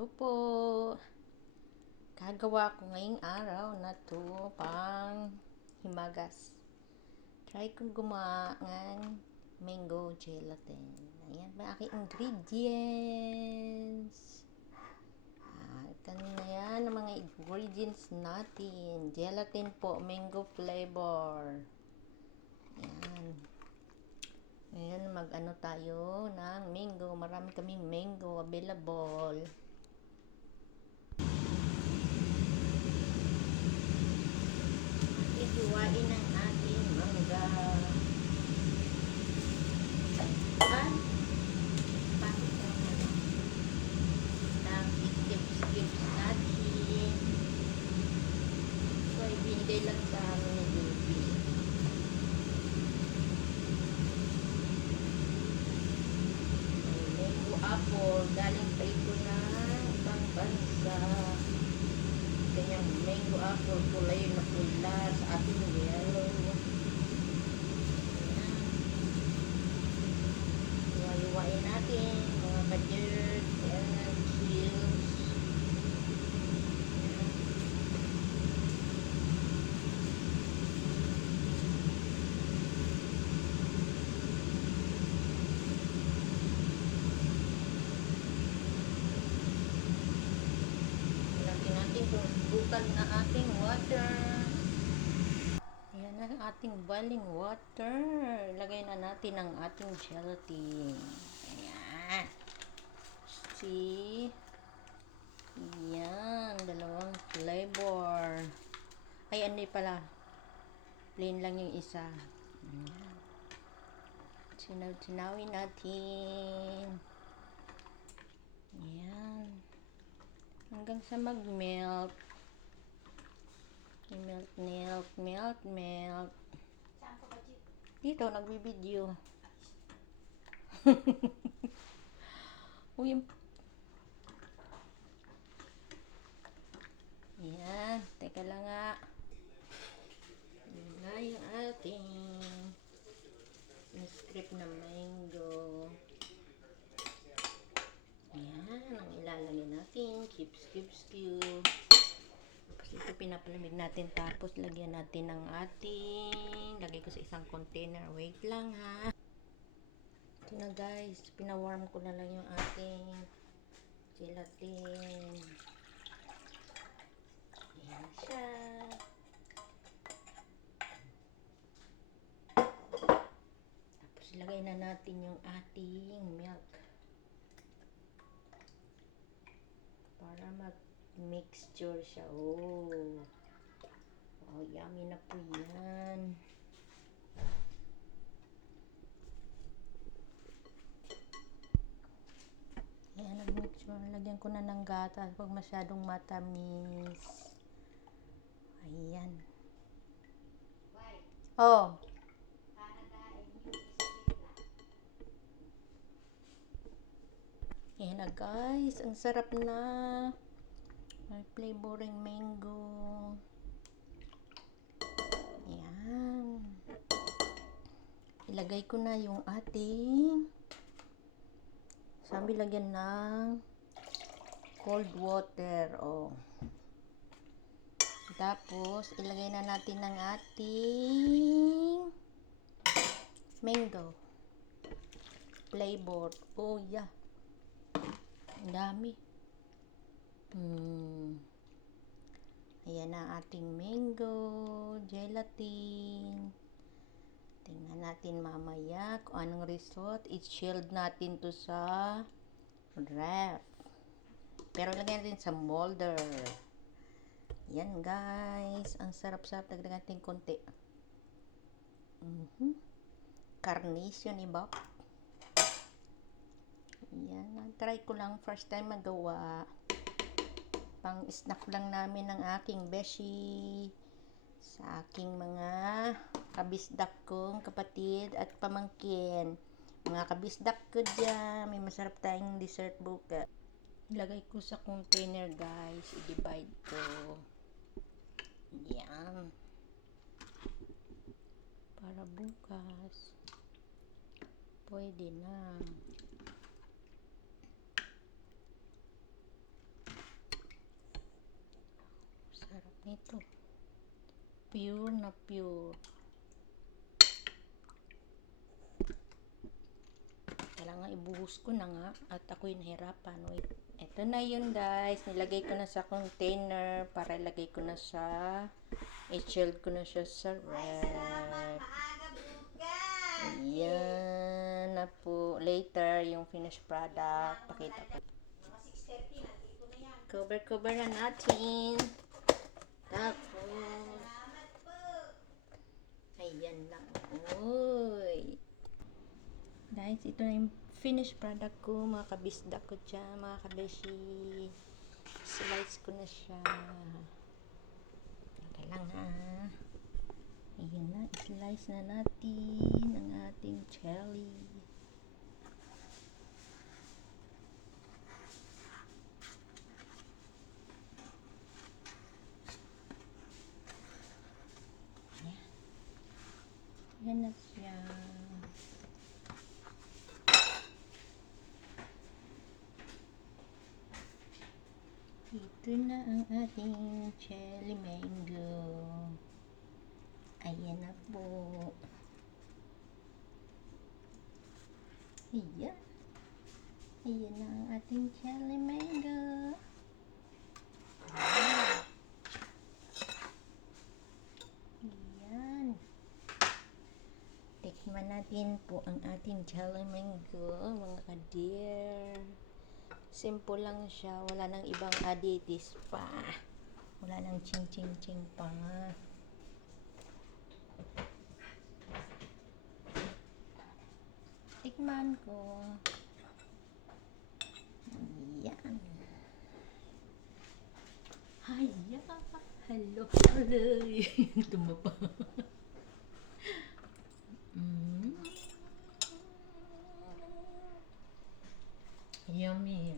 Hello po. Gagawa ko ngayong araw na to pang himagas. Try kong gumawa ng mango gelatin. Ayan ba aking ingredients. Ito na yan ang mga ingredients natin. Gelatin po, mango flavor. Ayan. Ngayon mag-ano tayo ng mango. Marami kaming mango available. Hiwain ang ating mangga. Bakit ng skip natin. So, ibinigay lang sa amin ni Baby. Mango apple, galing pa ito na ibang bansa. Kanyang mango apple, kulay na pula sa ating yellow. Hiwa-hiwain natin mga ka-dirt and chills. Lagyan natin kung bukan na ating water. Ayan ang ating boiling water. Lagay na natin ang ating gelatin. Ayan. See? Ayan. Dalawang flavor. Ay, hindi pala. Plain lang yung isa. Ayan. Sinaw-sinawin natin. Ayan. Hanggang sa mag-melt. Melt. Dito, nagbibideo. Uy, yan, teka lang nga. Yan na yung ating script na mango. Yan, ang ilalagay natin. Cube. Tapos ito pinapalamig natin. Tapos lagyan natin ng ating, lagay ko sa isang container. Wait lang ha. Ito na guys, pinawarm ko na lang yung ating gelatin. Ayan siya. Tapos ilagay na natin yung ating milk. Para mag-mixture siya. Oh, yummy na po yan. Ayan, nag-mixture. Lagyan ko na ng gatas. Huwag masyadong matamis. Ayan. Oh. Ayan na guys. Ang sarap na. May flavoring mango. Ayan. Ilagay ko na yung ating, sabi lagyan ng cold water. Oh. Tapos, ilagay na natin ng ating mango flavor. Oh, yeah. Ang dami. Ayan na ating mango gelatin. Tingnan natin mamaya kung anong result. I-shield natin to sa ref. Pero lagyan natin sa molder. Yan guys. Ang sarap-sarap. Lagyan natin konti. Carnation iba. Yan. Try ko lang. First time magawa. Pang snack lang namin ng aking beshi. Sa aking mga kabisdak kong kapatid at pamangkin. Mga kabisdak ko dyan. May masarap tayong dessert bukas. Ilagay ko sa container guys. I-divide ko. Yan. Para bukas. Pwede na. Ito. Pure na pure. Kailangan ibuhos ko na nga at ako'y nahirapan. Wait. Ito na yun guys. Nilagay ko na sa container para ilagay ko na sa i-chill ko na siya sa ref. Ayan na po. Later, yung finished product. Pakita ko. Cover na natin. Tapos, ayan lang. Uy. Guys, ito na yung finished product ko. Mga kabisda ko dyan. Mga kabeshi. Slice ko na siya. Okay lang ha. Ayan na. Slice na natin ang ating jelly. Ayan na siya. Ito na ang ating jelly mango. Ayan na po. Ayan. Ayan na ang ating jelly mango. Ayan. Tikman natin po ang ating jelly mango, mga kadeer. Simple lang siya. Wala nang ibang additives pa. Wala nang ching pa. Tikman ko. Yan. Haya. Hello. Tumapa. Yummy.